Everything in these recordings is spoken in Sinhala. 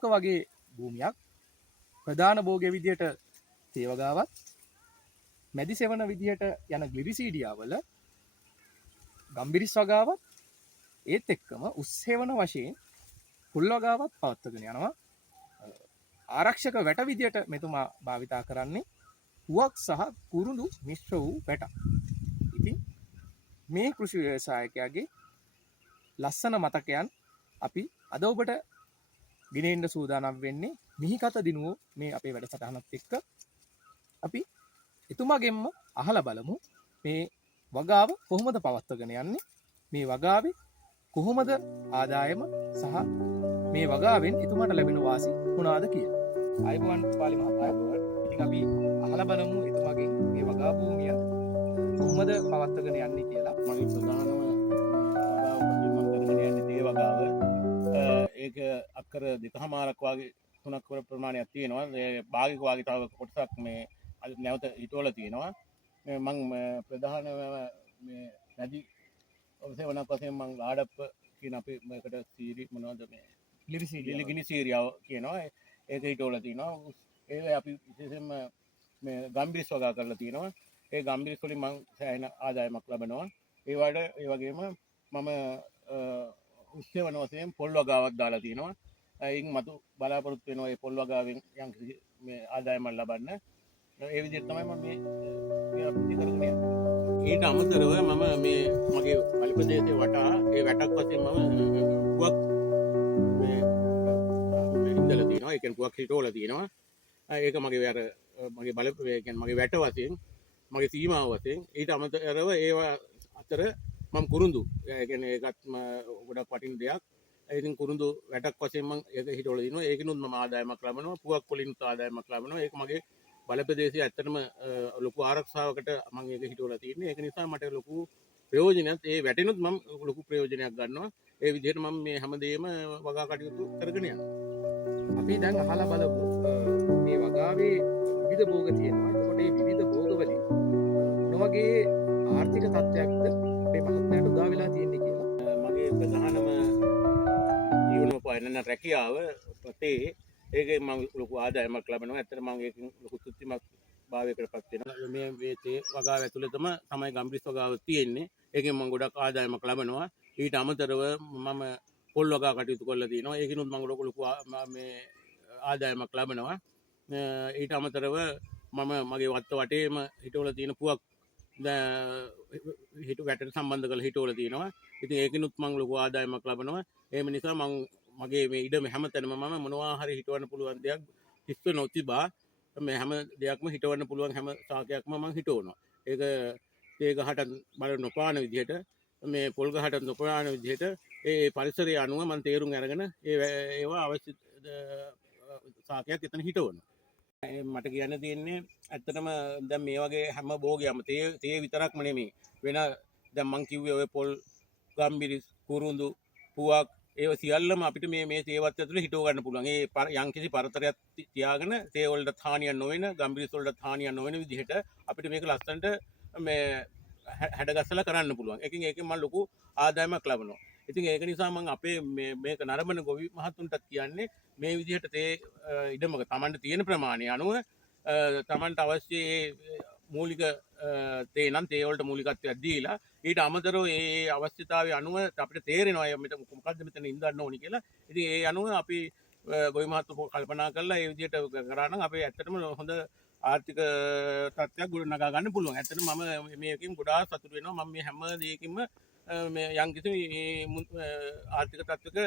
ගමක වගේ භූමියක් ප්‍රධාන භෝගය විදියට තේ වගාවත් මැදි සෙවන විදියට යන ග්ලිරිසීඩියාවල ගම්බිරිස් වගාවත් ඒත් එක්කම උස්සේවන වශයෙන් පුල් වගාවත් පවත්වගෙන යනවා. ආරක්ෂක වැට විදියට මෙතුමා භාවිතා කරන්නේ පුවක් සහ කුරුඳු මිශ්‍ර වූ වැටක්. ඉතින් මේ කෘෂි ව්‍යවසායකයාගේ ලස්සන මතකයන් අපි අද ඔබට ගෙනෙන්න සූදානම් වෙන්නේ මිහිකත දිනුවෝ මේ අපේ වැඩසටහනත් එක්ක අපි එතුමාගෙන්ම අහලා බලමු මේ වගාව කොහොමද පවත්වගෙන යන්නේ, මේ වගාවේ කොහොමද ආදායම සහ මේ වගාවෙන් එතුමාට ලැබෙන වාසි මොනවාද කියලා. ආයුබෝවන් පාලි මහතා. ඉතින් අපි අහලා බලමු එතුමාගෙන් මේ වගා භූමිය කොහොමද පවත්වගෙන යන්නේ කියලා. මගේ ප්‍රධානම වගාව කරගෙන යන්නේ තේ වගාව. ඒක අක්කර 2මාරක් වගේ 3ක් වර ප්‍රමාණයක් තියෙනවා. ඒ භාගික වගේ තව කොටසක් මේ නැවත හිටවල තියෙනවා. මම ප්‍රධානම මේ නැදි ඔබසෙවණක් වශයෙන් මම ආඩප්ප කියන අපි මේකට සීරි මොනවද මේ ගිනි සීරියාව කියනවා. ඒක හිටවල තියෙනවා. ඒක අපි විශේෂයෙන්ම මේ ගම්බිරිස් වගා කරලා තියෙනවා. ඒ ගම්බිරිස් වලින් මම සෑහෙන ආදායමක් ලබනවා. ඒ වගේම මම උස්සේවන වශයෙන් පොල් වගාවක් දාලා තියෙනවා. ඒකින් මතු බලාපොරොත්තු වෙනවා මේ පොල් වගාවෙන් යම් මේ ආදායමක් ලබන්න. ඒ විදිහට තමයි මම මේ කරගෙන යන්නේ. ඊට අමතරව මම මේ මගේ පළි ප්‍රදේශයේ වටා ඒ වැටක් වශයෙන් මම පුවක් මේ ඉඳලා තියෙනවා. ඒ කියන්නේ පුවක් හිටවලා තියෙනවා. ඒක මගේ අර මගේ මගේ වැට වශයෙන් මගේ සීමාව වශයෙන්. ඊට අමතරව ඒවා අතර මම කුරුඳු ඒ කියන්නේ ඒකත් ගොඩක් වටින දෙයක්. ඉතින් කුරුඳු වැටක් වශයෙන් මම ඒක හිටවලා දිනවා. ඒකිනුත් මම ආදායමක් ලබනවා. පුවක් වලිනුත් ආදායමක් ලබනවා. ඒක මගේ බල ප්‍රදේශයේ ඇත්තටම ලොකු ආරක්ෂාවකට මම ඒක හිටවලා තියෙන්නේ. ඒක නිසා මට ලොකු ප්‍රයෝජනයක් ඒ වැටෙනුත් මම ලොකු ප්‍රයෝජනයක් ගන්නවා. ඒ විදිහට මම මේ හැමදේම වගා කටයුතු කරගෙන යනවා. අපි දැන් අහලා බලමු මේ වගාවේ විවිධ භෝග තියෙනවා. එතකොට මේ විවිධ භෝග වලින් මොනවගේ ආර්ථික තත්ත්වයක්ද අපේ මහත්මයාට උදා වෙලා තියෙන්නේ කියලා. මගේ ප්‍රධානම ජීවනෝපායන රැකියාව ප්‍රතේ ඒකේ මම ලොකු ආදායමක් ලබනවා. ඇත්තට මම ඒකෙන් ලොකු තෘප්තිමත් භාවයකටපත් වෙනවා. මේ තේ වගාව ඇතුළතම තමයි ගම්බිරිස් වගාව තියෙන්නේ. ඒකෙන් මම ගොඩක් ආදායමක් ලබනවා. ඊට අමතරව මම පොල් වගා කටයුතු කරලා තියෙනවා. ඒකිනුත් මම ලොකු මේ ආදායමක් ලබනවා. ඊට අමතරව මම මගේ වත්ත වටේම හිටවල තියෙන පුවක් හිටු වැටට සම්බන්ධ කරලා හිටවල තියෙනවා. ඉතින් ඒකිනුත් මම ලොකු ආදායමක් ලබනවා. එහෙම නිසා මම මගේ මේ ඉඩම හැමතැනම මම මොනවා හරි හිටවන්න පුළුවන් දෙයක් හිස්ව නොතිබා මේ හැම දෙයක්ම හිටවන්න පුළුවන් හැම සාකයක්ම මම හිටවනවා. ඒක තේ ගහට බල නොපාන විදිහට මේ පොල් ගහට නොපාන විදිහට ඒ පරිසරය අනුව මම තේරුම් අරගෙන ඒවා අවශ්‍ය සාකයක් එතන හිටවනවා. මට කියන්න තියෙන්නේ ඇත්තටම දැන් මේ වගේ හැම භෝගයක්ම තේ විතරක්ම නෙමෙයි වෙන දැන් මං කිව්වේ ඔය පොල් ගම්බිරිස් කුරුඳු පුවක් ඒ සියල්ලම අපිට මේ තේවත් ඇතුළේ හිටව ගන්න පුළුවන්. ඒ යම්කිසි පරතරයක් තියාගෙන තේ වලට හානියක් නොවන ගම්බිරිස් වලට හානියක් නොවන විදිහට අපිට මේක ලස්සනට මේ හැඩගස්සලා කරන්න පුළුවන්. ඒකෙන් මම ලොකු ආදායමක් ලබනවා. ඉතින් ඒක නිසා මම අපේ මේක නරඹන ගොවි මහතුන්ටත් කියන්නේ මේ විදිහට තේ ඉඩමක Tamanට තියෙන ප්‍රමාණය අනුව Tamanට අවශ්‍ය මූලික තේ නම් තේ වලට මූලිකත්වයක් දීලා ඊට අමතරව ඒ අවශ්‍යතාවය අනුව අපිට තේරෙනවා මොකක්ද මෙතන ඉඳන්න ඕනි කියලා. ඉතින් ඒ අනුව අපි ගොවි මහත්තුෝ කල්පනා කරලා ඒ විදිහට කරා නම් අපේ ඇත්තටම හොඳ ආර්ථික තත්ත්වයක් ගොඩනගා ගන්න පුළුවන්. ඇත්තටම මම මේකෙන් ගොඩාක් සතුටු වෙනවා. මම මේ හැම දෙයකින්ම මේ යම්කිසි ආර්ථික තත්ත්වක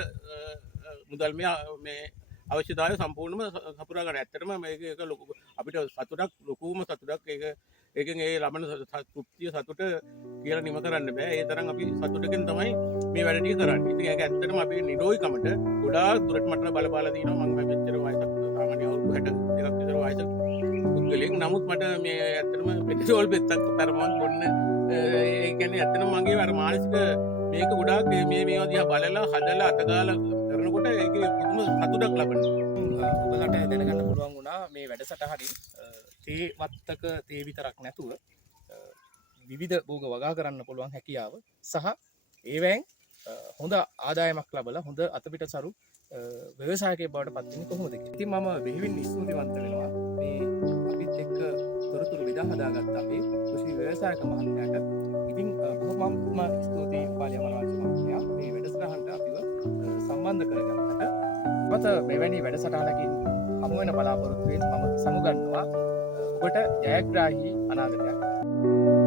මුදල් මේ අවශ්‍යතාවය සම්පූර්ණයෙන්ම සපුරා ගන්න. ඇත්තටම මේක ලොකු අපිට සතුටක් ලොකුම සතුටක් ඒකෙන් ඒ ලබන තෘප්තිය සතුට කියලා නිම කරන්න බෑ. ඒ තරම් අපි සතුටකින් තමයි මේ වැඩ ටික කරන්නේ. ඉතින් ඒක ඇත්තටම අපේ නිරෝගීකමට ගොඩාක් දුරට මට බලපාලා තියෙනවා. මම මෙච්චර වයසක් සාමාන්‍ය අවුරුදු 62ක් විතර වයසක පුද්ගලෙක්. නමුත් මට මේ ඇත්තටම පෙට්‍රෝල් පෙත්තක් තරමක් බොන්න ඒ කියන්නේ ඇත්තටම මගේ අර මානසික මේක ගොඩාක් මේවා දිහා බලලා හදලා අතගාලා කරනකොට ඒකේ පුදුම සතුටක් ලබනවා. ඔබලට දැනගන්න පුළුවන් වුණා මේ වැඩසටහනින් තේ වත්තක තේ විතරක් නැතුව විවිධ භෝග වගා කරන්න පුළුවන් හැකියාව සහ ඒවැන් හොඳ ආදායමක් ලබලා හොඳ අතපිට සරු ව්‍යවසායකයෙක් බවට පත් වෙන්නේ කොහොමද කියලා. ඉතින් මම බෙහෙවින් ස්තුතිවන්ත වෙනවා මේ අපිත් එක්ක තොරතුරු විදා හදාගත්ත අපේ කෘෂි ව්‍යවසායක මහත්මයාට. ඉතින් බොහොමත්ම ස්තුතියි පාලි අමරවංශ මහත්මයා මේ වැඩසටහනට අපිව සම්බන්ධ කරගන්නට. මත මෙවැනි වැඩසටහනකින් හමු වෙන බලාපොරොත්තු වෙන මම සමුගන්නවා. ඔබට ජයග්‍රාහී අනාගතයක්.